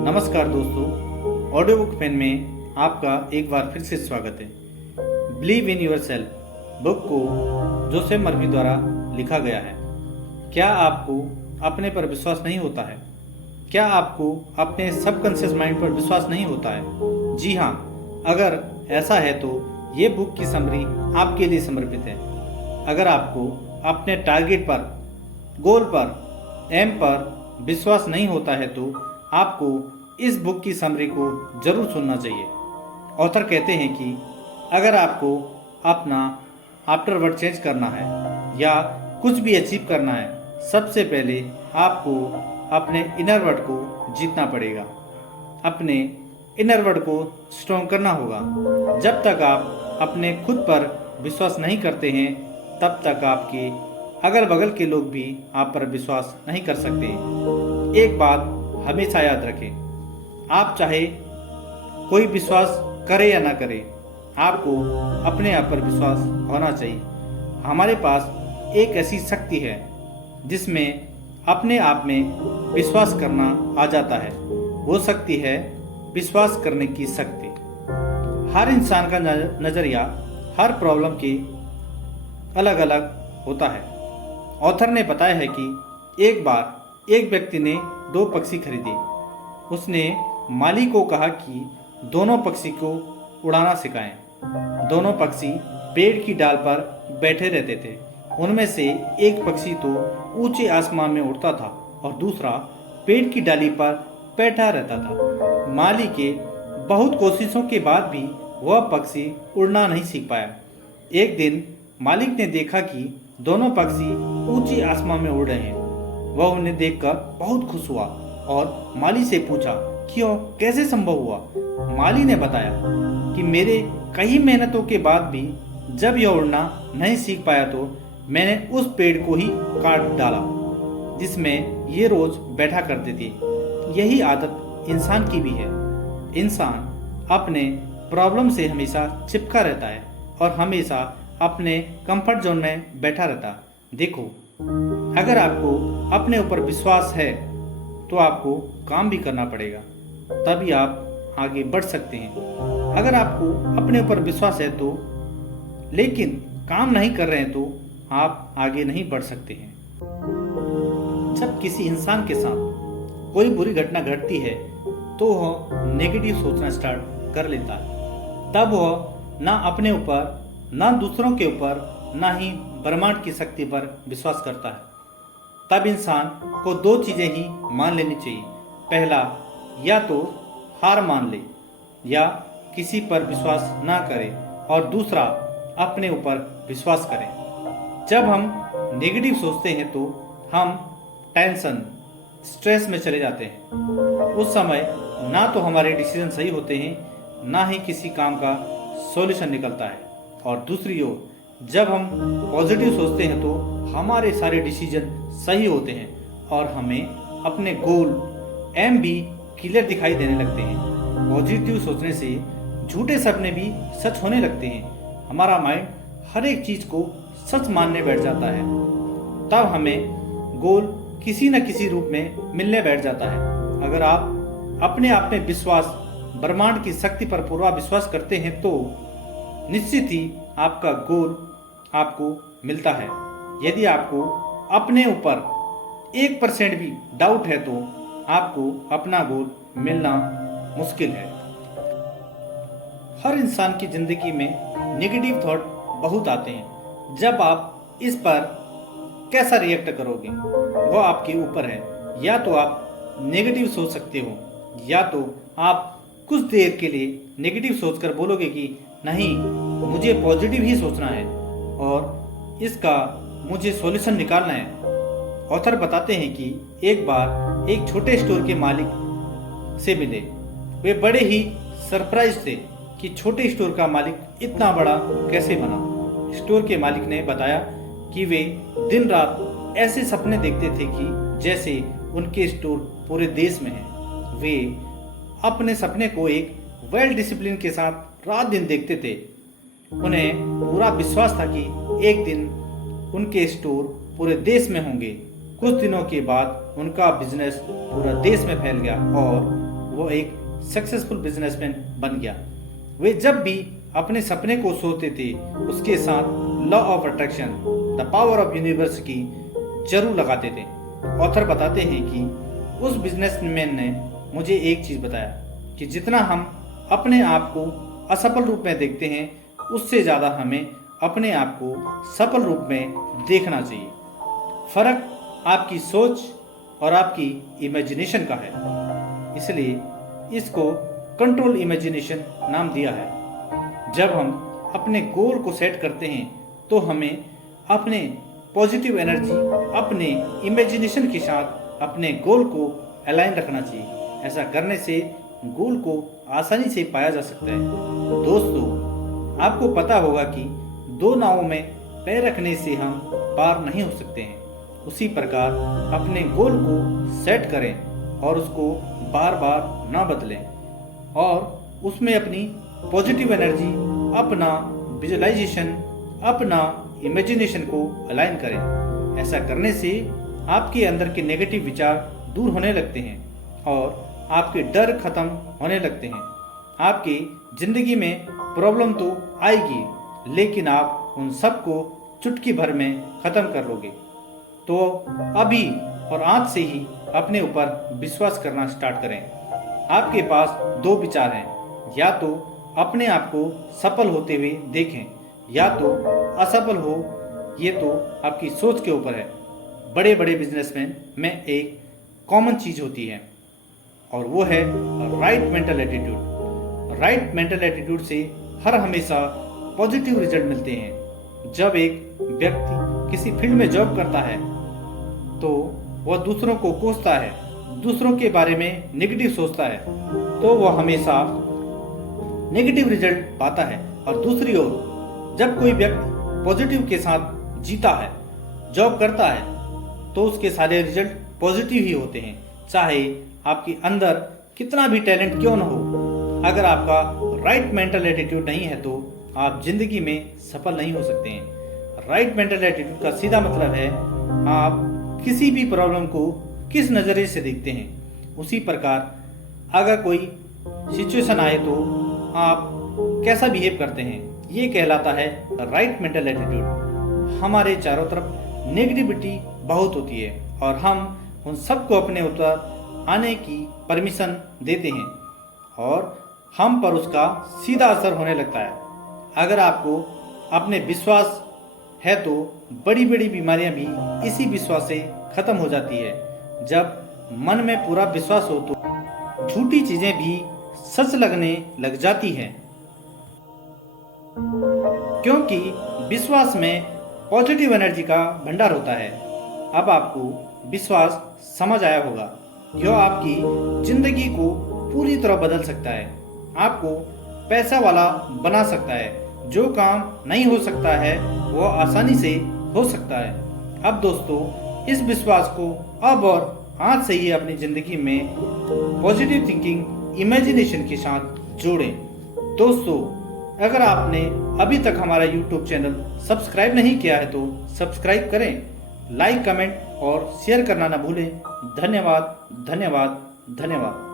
नमस्कार दोस्तों, audio book fan में आपका एक बार फिर से स्वागत है। Believe in your self book को जोसेफ मर्फी द्वारा लिखा गया है। क्या आपको अपने पर विश्वास नहीं होता है? क्या आपको अपने सबकॉन्शियस माइंड पर विश्वास नहीं होता है? जी हाँ, अगर ऐसा है तो ये बुक की समरी आपके लिए समर्पित है। अगर आपको अपने टारगेट पर, गोल पर, एम पर विश्वास नहीं होता है तो आपको इस बुक की समरी को जरूर सुनना चाहिए। ऑथर कहते हैं कि अगर आपको अपना आफ्टरवर्ड चेंज करना है या कुछ भी अचीव करना है, सबसे पहले आपको अपने इनर वर्ड को जीतना पड़ेगा। अपने इनर वर्ड को स्ट्रॉन्ग करना होगा। जब तक आप अपने खुद पर विश्वास नहीं करते हैं, तब तक आपके अगल बगल के लोग भी आप पर विश्वास नहीं कर सकते। एक बात हमेशा याद रखें, आप चाहे कोई विश्वास करे या ना करे, आपको अपने आप पर विश्वास होना चाहिए। हमारे पास एक ऐसी शक्ति है जिसमें अपने आप में विश्वास करना आ जाता है। वो शक्ति है विश्वास करने की शक्ति। हर इंसान का नज़रिया हर प्रॉब्लम के अलग अलग होता है। ऑथर ने बताया है कि एक बार एक व्यक्ति ने 2 पक्षी खरीदे। उसने माली को कहा कि दोनों पक्षी को उड़ाना सिखाएं। दोनों पक्षी पेड़ की डाल पर बैठे रहते थे। उनमें से एक पक्षी तो ऊंचे आसमान में उड़ता था और दूसरा पेड़ की डाली पर बैठा रहता था। माली के बहुत कोशिशों के बाद भी वह पक्षी उड़ना नहीं सीख पाया। एक दिन मालिक ने देखा कि दोनों पक्षी ऊंचे आसमान में उड़ रहे हैं। वह उन्हें देखकर बहुत खुश हुआ और माली से पूछा, क्यों, कैसे संभव हुआ? माली ने बताया कि मेरे कई मेहनतों के बाद भी जब यह उड़ना नहीं सीख पाया तो मैंने उस पेड़ को ही काट डाला जिसमें ये रोज बैठा करते थे। यही आदत इंसान की भी है। इंसान अपने प्रॉब्लम से हमेशा चिपका रहता है और हमेशा अपने कंफर्ट जोन में बैठा रहता। देखो, अगर आपको अपने ऊपर विश्वास है तो आपको काम भी करना पड़ेगा, तभी आप आगे बढ़ सकते हैं। अगर आपको अपने ऊपर विश्वास है तो लेकिन काम नहीं कर रहे हैं तो आप आगे नहीं बढ़ सकते हैं। जब किसी इंसान के साथ कोई बुरी घटना घटती है तो वह नेगेटिव सोचना स्टार्ट कर लेता है। तब वह ना अपने ऊपर, ना दूसरों के ऊपर, ना ही ब्रह्मांड की शक्ति पर विश्वास करता है। तब इंसान को 2 चीज़ें ही मान लेनी चाहिए। पहला, या तो हार मान ले या किसी पर विश्वास ना करे, और दूसरा, अपने ऊपर विश्वास करें। जब हम नेगेटिव सोचते हैं तो हम टेंशन, स्ट्रेस में चले जाते हैं। उस समय ना तो हमारे डिसीजन सही होते हैं, ना ही किसी काम का सॉल्यूशन निकलता है। और दूसरी ओर जब हम पॉजिटिव सोचते हैं तो हमारे सारे डिसीजन सही होते हैं और हमें अपने गोल, एम भी क्लियर दिखाई देने लगते हैं। पॉजिटिव सोचने से झूठे सपने भी सच होने लगते हैं। हमारा माइंड हर एक चीज़ को सच मानने बैठ जाता है। तब हमें गोल किसी न किसी रूप में मिलने बैठ जाता है। अगर आप अपने आप में विश्वास, ब्रह्मांड की शक्ति पर पूरा विश्वास करते हैं तो निश्चित ही आपका गोल आपको मिलता है। यदि आपको अपने ऊपर 1% भी डाउट है तो आपको अपना गोल मिलना मुश्किल है। हर इंसान की जिंदगी में नेगेटिव थॉट बहुत आते हैं। जब आप इस पर कैसा रिएक्ट करोगे वो आपके ऊपर है। या तो आप नेगेटिव सोच सकते हो, या तो आप कुछ देर के लिए नेगेटिव सोचकर बोलोगे कि नहीं, मुझे पॉजिटिव ही सोचना है और इसका मुझे सॉल्यूशन निकालना है। ऑथर बताते हैं कि एक बार एक छोटे स्टोर के मालिक से मिले। वे बड़े ही सरप्राइज थे कि छोटे स्टोर का मालिक इतना बड़ा कैसे बना। स्टोर के मालिक ने बताया कि वे दिन रात ऐसे सपने देखते थे कि जैसे उनके स्टोर पूरे देश में है। वे अपने सपने को एक वेल डिसिप्लिन के साथ रात दिन देखते थे। उन्हें पूरा विश्वास था कि एक दिन उनके स्टोर पूरे देश में होंगे। कुछ दिनों के बाद उनका बिजनेस पूरा देश में फैल गया और वो एक सक्सेसफुल बिजनेसमैन बन गया। वे जब भी अपने सपने को सोचते थे उसके साथ law of attraction, the power of universe की जरूर लगाते थे। ऑथर बताते हैं कि उस बिजनेसमैन ने मुझे एक चीज़ बताया कि जितना हम अपने आप को असफल रूप में देखते हैं उससे ज़्यादा हमें अपने आप को सफल रूप में देखना चाहिए। फर्क आपकी सोच और आपकी इमेजिनेशन का है, इसलिए इसको कंट्रोल इमेजिनेशन नाम दिया है। जब हम अपने गोल को सेट करते हैं तो हमें अपने पॉजिटिव एनर्जी, अपने इमेजिनेशन के साथ अपने गोल को अलाइन रखना चाहिए। ऐसा करने से गोल को आसानी से पाया जा सकता है। दोस्तों, आपको पता होगा कि दो नावों में पैर रखने से हम पार नहीं हो सकते हैं। उसी प्रकार अपने गोल को सेट करें और उसको बार बार ना बदलें और उसमें अपनी पॉजिटिव एनर्जी, अपना विजुअलाइजेशन, अपना इमेजिनेशन को अलाइन करें। ऐसा करने से आपके अंदर के नेगेटिव विचार दूर होने लगते हैं और आपके डर खत्म होने लगते हैं। आपकी जिंदगी में प्रॉब्लम तो आएगी, लेकिन आप उन सब को चुटकी भर में खत्म कर लोगे। तो अभी और आज से ही अपने ऊपर विश्वास करना स्टार्ट करें। आपके पास दो विचार हैं, या तो अपने आप को सफल होते हुए देखें या तो असफल हो। ये तो आपकी सोच के ऊपर है। बड़े बड़े बिजनेसमैन में एक कॉमन चीज़ होती है और वो है right mental attitude. Right mental attitude से हर हमेशा पॉजिटिव रिजल्ट मिलते हैं। जब एक व्यक्ति किसी फील्ड में जॉब करता है तो वह दूसरों को कोसता है, दूसरों के बारे में नेगेटिव सोचता है, तो वह हमेशा नेगेटिव रिजल्ट पाता है। और दूसरी ओर जब कोई व्यक्ति पॉजिटिव के साथ जीता है, जॉब करता है, तो उसके सारे रिजल्ट पॉजिटिव ही होते हैं। चाहे आपके अंदर कितना भी टैलेंट क्यों न हो, अगर आपका राइट मेंटल एटीट्यूड नहीं है तो आप जिंदगी में सफल नहीं हो सकते हैं। राइट मेंटल एटीट्यूड का सीधा मतलब है आप किसी भी प्रॉब्लम को किस नज़रिए से देखते हैं। उसी प्रकार अगर कोई सिचुएशन आए तो आप कैसा बिहेव करते हैं, ये कहलाता है राइट मेंटल एटीट्यूड। हमारे चारों तरफ नेगेटिविटी बहुत होती है और हम उन सबको अपने ऊपर आने की परमिशन देते हैं और हम पर उसका सीधा असर होने लगता है। अगर आपको अपने विश्वास है तो बड़ी बड़ी बीमारियां भी इसी विश्वास से खत्म हो जाती है। जब मन में पूरा विश्वास हो तो झूठी चीजें भी सच लगने लग जाती हैं, क्योंकि विश्वास में पॉजिटिव एनर्जी का भंडार होता है। अब आपको विश्वास समझ आया होगा, यह आपकी जिंदगी को पूरी तरह बदल सकता है, आपको पैसा वाला बना सकता है। जो काम नहीं हो सकता है वो आसानी से हो सकता है। अब दोस्तों, इस विश्वास को अब और आज से ही अपनी जिंदगी में पॉजिटिव थिंकिंग, इमेजिनेशन के साथ जोड़ें। दोस्तों, अगर आपने अभी तक हमारा YouTube चैनल सब्सक्राइब नहीं किया है तो सब्सक्राइब करें, लाइक, कमेंट और शेयर करना ना भूलें। धन्यवाद, धन्यवाद, धन्यवाद।